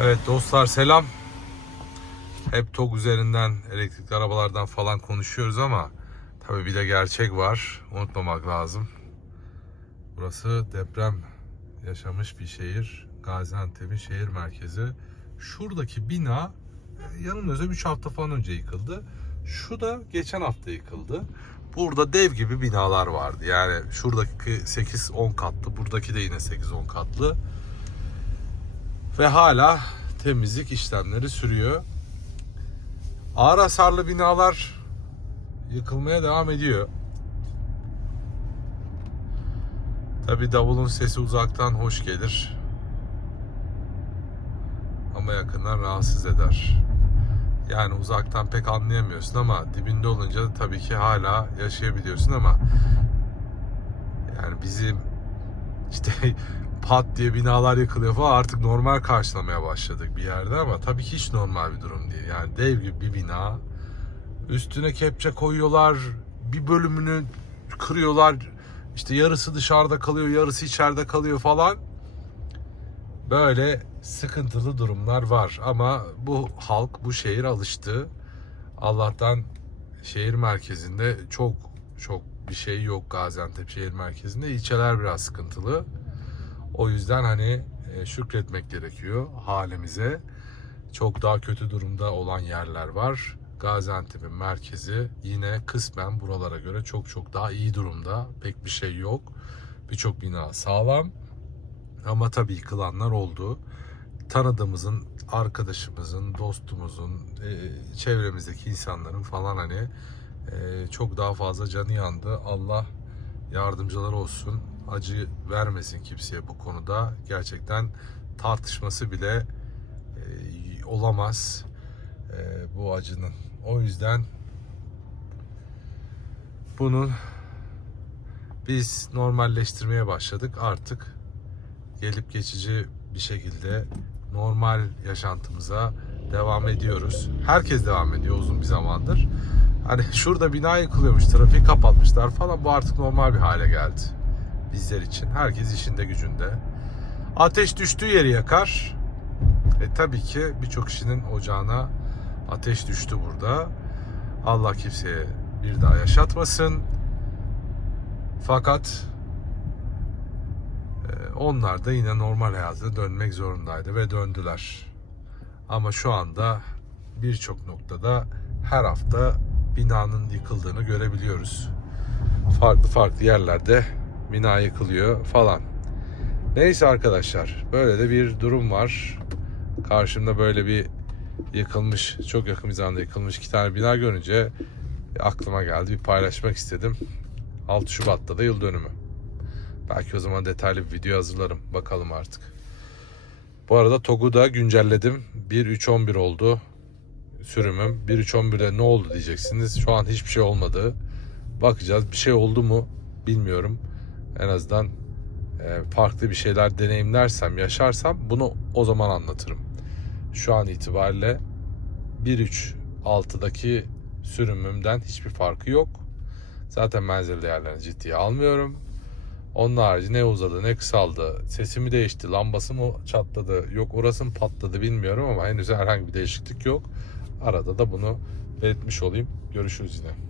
Evet dostlar selam. Hep TOG üzerinden elektrikli arabalardan falan konuşuyoruz ama tabii bir de gerçek var. Unutmamak lazım. Burası deprem yaşamış bir şehir. Gaziantep'in şehir merkezi. Şuradaki bina yanılmıyorsam 3 hafta falan önce yıkıldı. Şu da geçen hafta yıkıldı. Burada dev gibi binalar vardı. Yani şuradaki 8-10 katlı, buradaki de yine 8-10 katlı. Ve hala temizlik işlemleri sürüyor. Ağır hasarlı binalar yıkılmaya devam ediyor. Tabi davulun sesi uzaktan hoş gelir. Ama yakından rahatsız eder. Yani uzaktan pek anlayamıyorsun ama dibinde olunca da tabii ki hala yaşayabiliyorsun ama yani bizim işte pat diye binalar yıkılıyor falan artık normal karşılamaya başladık bir yerde ama tabii ki hiç normal bir durum değil. Yani dev gibi bir bina üstüne kepçe koyuyorlar bir bölümünü kırıyorlar işte yarısı dışarıda kalıyor yarısı içeride kalıyor falan. Böyle sıkıntılı durumlar var ama bu halk bu şehir alıştı. Allah'tan şehir merkezinde çok çok bir şey yok. Gaziantep şehir merkezinde ilçeler biraz sıkıntılı o yüzden hani e, şükretmek gerekiyor halimize. Çok daha kötü durumda olan yerler var. Gaziantep'in merkezi yine kısmen buralara göre çok çok daha iyi durumda. Pek bir şey yok. Birçok bina sağlam. Ama tabii yıkılanlar oldu. Tanıdığımızın, arkadaşımızın, dostumuzun, e, çevremizdeki insanların falan hani e, çok daha fazla canı yandı. Allah yardımcıları olsun. Acı vermesin kimseye bu konuda. Gerçekten tartışması bile e, olamaz e, bu acının. O yüzden bunu biz normalleştirmeye başladık. Artık gelip geçici bir şekilde normal yaşantımıza devam ediyoruz. Herkes devam ediyor uzun bir zamandır. Hani şurada bina yıkılıyormuş, trafiği kapatmışlar falan. Bu artık normal bir hale geldi bizler için. Herkes işinde gücünde. Ateş düştüğü yeri yakar. E tabii ki birçok kişinin ocağına ateş düştü burada. Allah kimseye bir daha yaşatmasın. Fakat e, onlar da yine normal hayatına dönmek zorundaydı ve döndüler. Ama şu anda birçok noktada her hafta binanın yıkıldığını görebiliyoruz. Farklı farklı yerlerde bina yıkılıyor falan. Neyse arkadaşlar böyle de bir durum var. Karşımda böyle bir yıkılmış, çok yakın bir zamanda yıkılmış iki tane bina görünce aklıma geldi. Bir paylaşmak istedim. 6 Şubat'ta da yıl dönümü. Belki o zaman detaylı bir video hazırlarım. Bakalım artık. Bu arada TOG'u da güncelledim. 1.3.11 oldu sürümüm. 1.3.11'de ne oldu diyeceksiniz. Şu an hiçbir şey olmadı. Bakacağız. Bir şey oldu mu bilmiyorum. En azından e, farklı bir şeyler deneyimlersem, yaşarsam bunu o zaman anlatırım. Şu an itibariyle 1.3.6'daki sürümümden hiçbir farkı yok. Zaten menzil değerlerini ciddiye almıyorum. Onun harici ne uzadı ne kısaldı. Sesimi değişti. Lambası mı çatladı. Yok orası mı patladı bilmiyorum ama henüz herhangi bir değişiklik yok. Arada da bunu belirtmiş olayım. Görüşürüz yine.